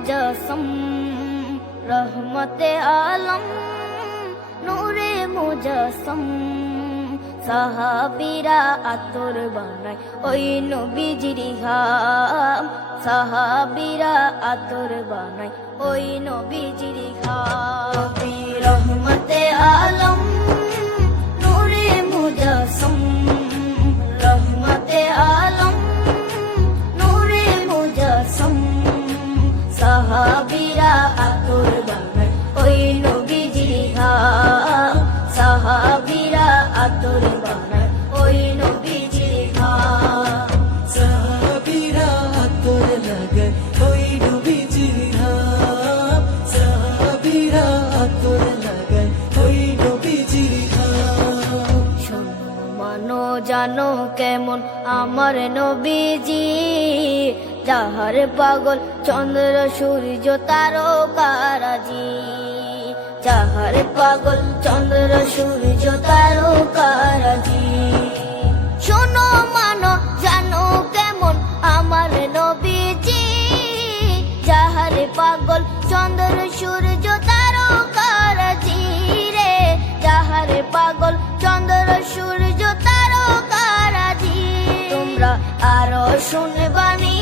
মুজাসম রহমতে আলম নূরে মুজাসম সাহাবীরা আতর বানায় ওই নবীজির ঘাম সাহাবীরা আতর বানায় ওই নবীজির ঘাম রহমতে আলম নূরে মুজাসম রহমতে আলম নূরে মুজাসম সাহাবীরা আতর বানায় ওই নবীজির ঘাম সাহাবীরা আতর বানায় ওই নবীজির ঘাম সাহাবীরা আতর লাগায় ওই নবীজির ঘাম সাহাবীরা আতর লাগায় ওই নবীজির ঘাম শোনো মানো জানো কেমন আমার নবীজি যাহার পাগল চন্দ্র সূর্য তারকারাজি যাহার পাগল চন্দ্র সূর্য তারকারাজি শোনো মানো জানো কেমন আমার নবীজি যাহার পাগল চন্দ্র সূর্য তারকারাজি রে যাহার পাগল চন্দ্র সূর্য তারকারাজি তোমরা আরো শুনবানি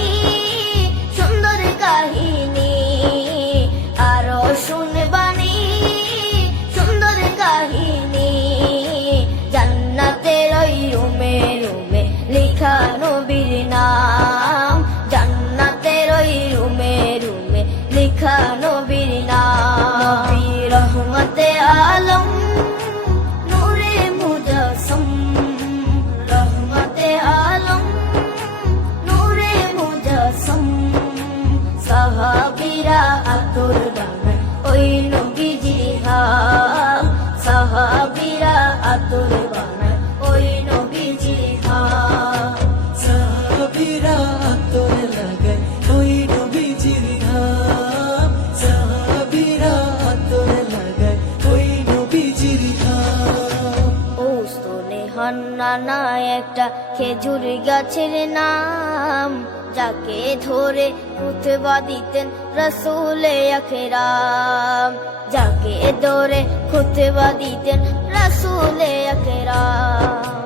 সুন্দর কাহিনী আরো শুনবানি সুন্দর কাহিনী জান্নাতের ওই রুমে রুমে লেখা নবীর নাম জান্নাতের ওই রুমে রুমে লেখা নবীর নাম নবী রহমতে আলম নূরে মুজাসম রহমতে আলম নূরে মুজাসম সাহাবীরা আতর বানায় ওই নবীজির ঘাম সাহাবীরা আতর বানায় ওই নবীজির ঘাম সাহাবীরা আতর লাগায় ওই নবীজির ঘাম সাহাবীরা আতর লাগায় ওই নবীজির ঘাম ও স্তনে হান্নানা একটা খেজুর গাছের নাম যাকে ধরে খুতবা দিতেন রাসূলে আকরাম যাকে ধরে খুতবা দিতেন রাসূলে আকরাম